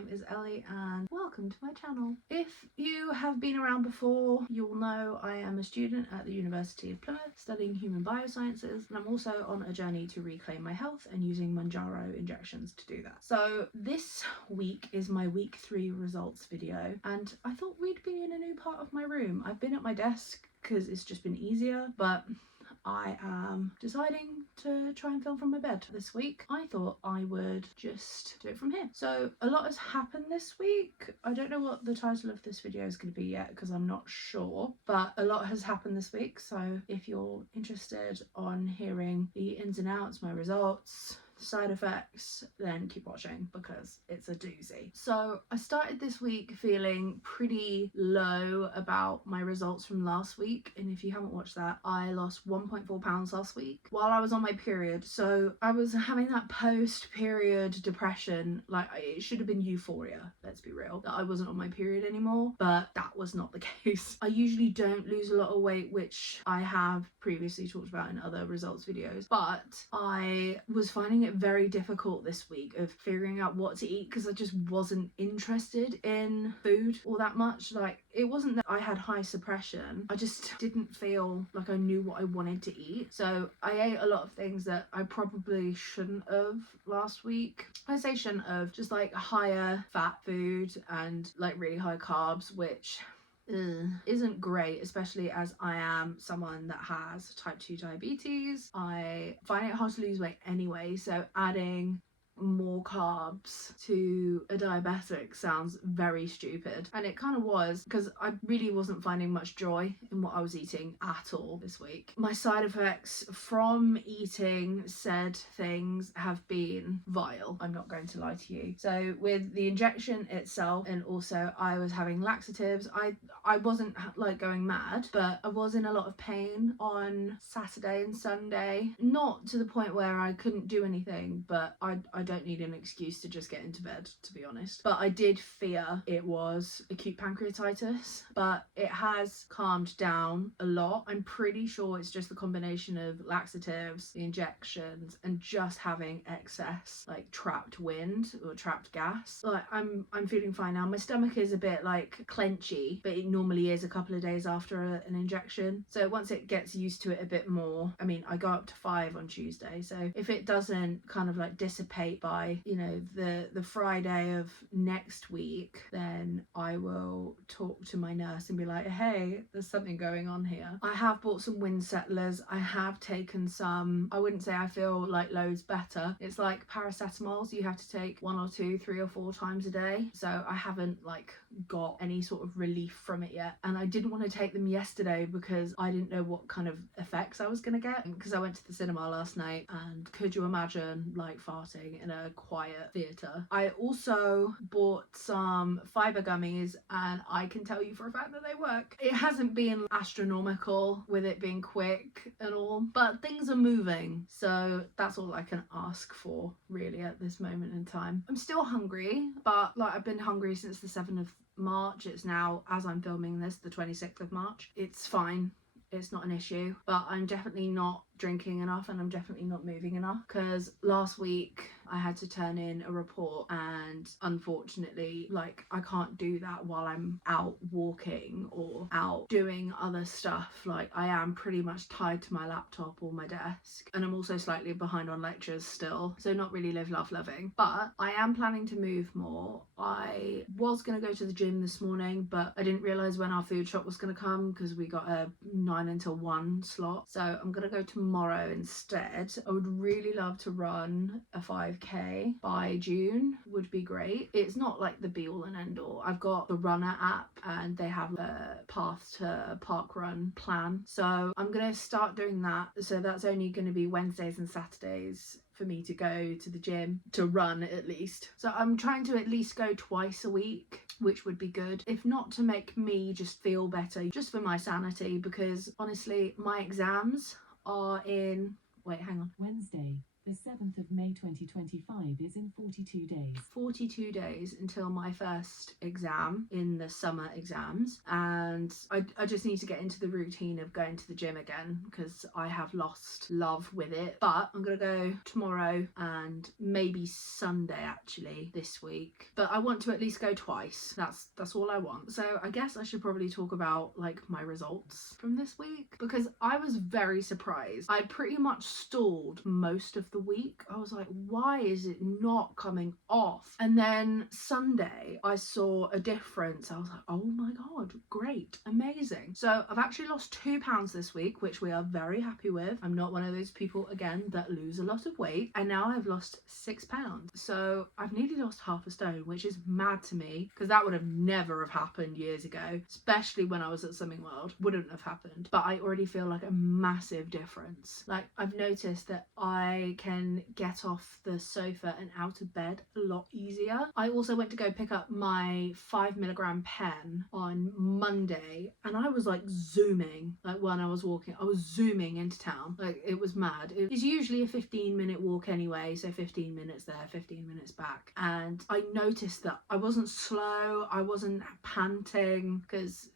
name is Ellie and welcome to my channel. If you have been around before, you'll know I am a student at the University of Plymouth studying human biosciences, and I'm also on a journey to reclaim my health and using mounjaro injections to do that. So this week is my week 3 results video, and I thought we'd be in a new part of my room. I've been at my desk because it's just been easier, but I am deciding to try and film from my bed this week. I thought I would just do it from here. So a lot has happened this week. I don't know what the title of this video is going to be yet because I'm not sure, but a lot has happened this week. So if you're interested on hearing the ins and outs, my results, side effects, then keep watching because it's a doozy. So I started this week feeling pretty low about my results from last week, and if you haven't watched that, I lost 1.4 pounds last week while I was on my period. So I was having that post-period depression. Like, it should have been euphoria, let's be real, that I wasn't on my period anymore, but that was not the case. I usually don't lose a lot of weight, which I have previously talked about in other results videos, but I was finding it very difficult this week of figuring out what to eat because I just wasn't interested in food all that much. Like, it wasn't that I had high suppression, I just didn't feel like I knew what I wanted to eat. So I ate a lot of things that I probably shouldn't have last week. I say shouldn't have, just like higher fat food and like really high carbs, which isn't great, especially as I am someone that has type 2 diabetes. I find it hard to lose weight anyway, so adding more carbs to a diabetic sounds very stupid, and it kind of was, because I really wasn't finding much joy in what I was eating at all this week. My side effects from eating said things have been vile, I'm not going to lie to you. So with the injection itself, and also I was having laxatives, I wasn't like going mad, but I was in a lot of pain on Saturday and Sunday. Not to the point where I couldn't do anything, but I don't need an excuse to just get into bed, to be honest. But I did fear it was acute pancreatitis, but it has calmed down a lot. I'm pretty sure it's just the combination of laxatives, the injections, and just having excess like trapped wind or trapped gas. Like, I'm feeling fine now. My stomach is a bit like clenchy, but it normally is a couple of days after an injection. So once it gets used to it a bit more, I mean, I go up to 5 on Tuesday, so if it doesn't kind of like dissipate by, you know, the Friday of next week, then I will talk to my nurse and be like, hey, there's something going on here. I have bought some wind settlers. I have taken some. I wouldn't say I feel like loads better. It's like paracetamols, you have to take 1 or 2, 3 or 4 times a day. So I haven't like got any sort of relief from it yet, and I didn't want to take them yesterday because I didn't know what kind of effects I was going to get, because I went to the cinema last night, and could you imagine like farting in a quiet theatre? I also bought some fibre gummies, and I can tell you for a fact that they work. It hasn't been astronomical with it being quick and all, but things are moving, so that's all I can ask for really at this moment in time. I'm still hungry, but like, I've been hungry since the 7th of March. It's now, as I'm filming this, the 26th of March. It's fine, it's not an issue, but I'm definitely not drinking enough, and I'm definitely not moving enough, because last week I had to turn in a report, and unfortunately, like, I can't do that while I'm out walking or out doing other stuff. Like, I am pretty much tied to my laptop or my desk, and I'm also slightly behind on lectures still, so not really live, laugh, loving. But I am planning to move more. I was going to go to the gym this morning, but I didn't realise when our food shop was going to come, because we got a 9 until 1 slot, so I'm going to go tomorrow instead. I would really love to run a 5k by June, would be great. It's not like the be all and end all. I've got the Runner app, and they have a path to park run plan, so I'm going to start doing that. So that's only going to be Wednesdays and Saturdays for me to go to the gym to run, at least. So I'm trying to at least go twice a week, which would be good, if not to make me just feel better, just for my sanity, because honestly my exams are in, wait, hang on, Wednesday, the The 7th of May 2025 is in 42 days. 42 days until my first exam in the summer exams, and I just need to get into the routine of going to the gym again because I have lost love with it. But I'm gonna go tomorrow and maybe Sunday actually this week, but I want to at least go twice. That's all I want. So I guess I should probably talk about like my results from this week, because I was very surprised. I pretty much stalled most of the week. I was like, why is it not coming off? And then Sunday I saw a difference. I was like, oh my god, great, amazing. So I've actually lost 2 pounds this week, which we are very happy with. I'm not one of those people again that lose a lot of weight, and now I've lost 6 pounds. So I've nearly lost half a stone, which is mad to me because that would have never have happened years ago, especially when I was at Swimming World. Wouldn't have happened. But I already feel like a massive difference. Like, I've noticed that I can get off the sofa and out of bed a lot easier. I also went to go pick up my 5mg pen on Monday, and I was like zooming, like when I was walking, I was zooming into town. Like, it was mad. It is usually a 15-minute walk anyway, so 15 minutes there, 15 minutes back. And I noticed that I wasn't slow, I wasn't panting, because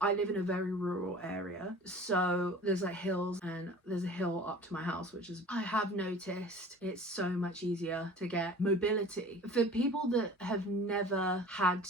I live in a very rural area, so there's like hills, and there's a hill up to my house, which is, I have noticed it's so much easier to get mobility. For people that have never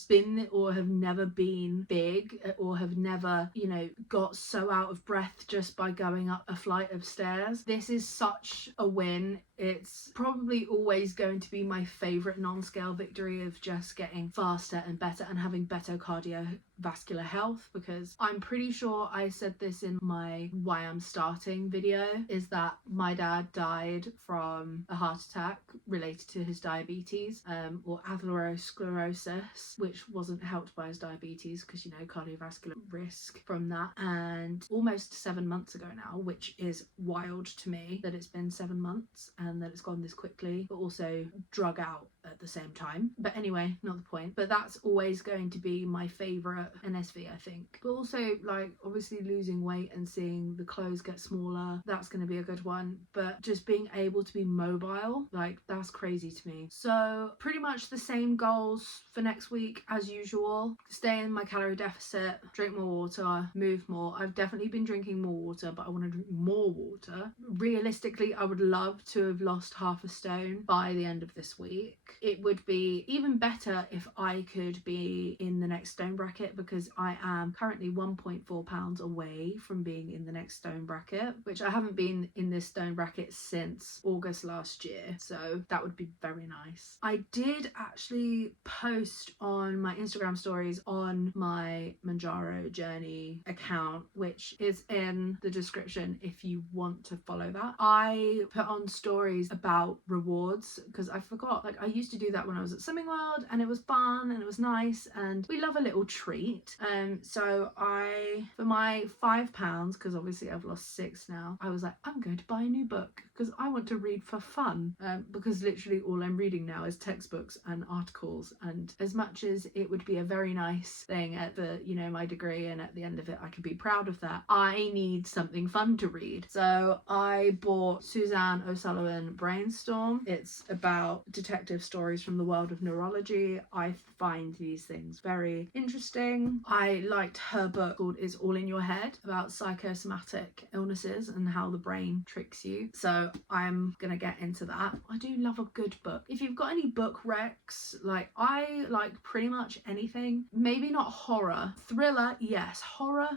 been or have never been big or have never, you know, got so out of breath just by going up a flight of stairs, this is such a win. It's probably always going to be my favourite non-scale victory of just getting faster and better and having better cardiovascular health, because I'm pretty sure I said this in my why I'm starting video, is that my dad died from a heart attack related to his diabetes, or atherosclerosis, which wasn't helped by his diabetes because, you know, cardiovascular risk from that, and almost 7 months ago now, which is wild to me that it's been 7 months and that it's gone this quickly, but also drug out at the same time. But anyway, not the point. But that's always going to be my favourite NSV, I think. But also, like, obviously losing weight and seeing the clothes get smaller, that's going to be a good one. But just being able to be mobile, like, that's crazy to me. So pretty much the same goals for next week as usual. Stay in my calorie deficit, drink more water, move more. I've definitely been drinking more water, but I want to drink more water. Realistically, I would love to have lost half a stone by the end of this week. It would be even better if I could be in the next stone bracket, because I am currently 1.4 pounds away from being in the next stone bracket, which I haven't been in this stone bracket since August last year, so that would be very nice. I did actually post on my Instagram stories on my Mounjaro journey account, which is in the description if you want to follow that. I put on stories about rewards because I forgot, like, I used to do that when I was at Swimming World, and it was fun and it was nice, and we love a little treat. So I, for my £5, because obviously I've lost 6 now, I was like, I'm going to buy a new book because I want to read for fun, because literally all I'm reading now is textbooks and articles, and as much as it would be a very nice thing at the, you know, my degree, and at the end of it I can be proud of that, I need something fun to read. So I bought Suzanne O'Sullivan Brainstorm. It's about detective stories from the world of neurology. I find these things very interesting. I liked her book called It's All in Your Head, about psychosomatic illnesses and how the brain tricks you. So I'm gonna get into that. I do love a good book. If you've got any book recs, like, I like pretty much anything. Maybe not horror. Thriller, yes. Horror,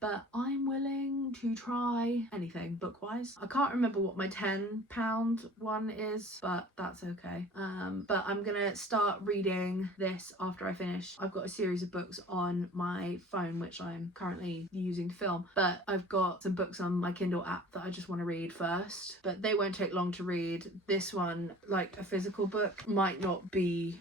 but I'm willing to try anything book-wise. I can't remember what my £10 one is, but that's okay. But I'm gonna start reading this after I finish. I've got a series of books on my phone which I'm currently using to film, but I've got some books on my Kindle app that I just want to read first, but they won't take long to read. This one, like a physical book, might not be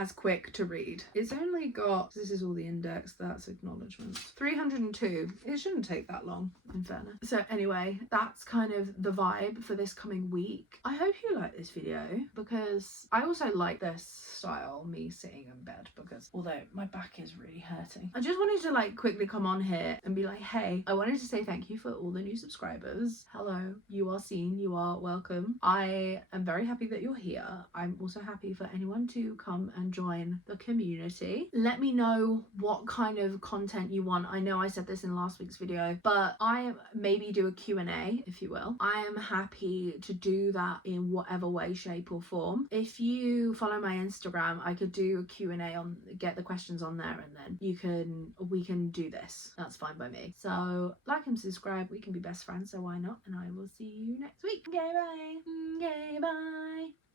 as quick to read. It's only got, this is all the index, that's acknowledgements, 302. It shouldn't take that long, in fairness. So anyway, that's kind of the vibe for this coming week. I hope you like this video, because I also like this style, me sitting in bed, because although my back is really hurting, I just wanted to like quickly come on here and be like, hey, I wanted to say thank you for all the new subscribers. Hello, you are seen, you are welcome. I am very happy that you're here. I'm also happy for anyone to come and join the community. Let me know what kind of content you want. I know I said this in last week's video, but I maybe do a Q&A, if you will. I am happy to do that in whatever way, shape or form. If you follow my Instagram, I could do a Q&A on, get the questions on there, and then we can do this. That's fine by me. So like and subscribe, we can be best friends, so why not? And I will see you next week. Okay, bye. Okay, bye.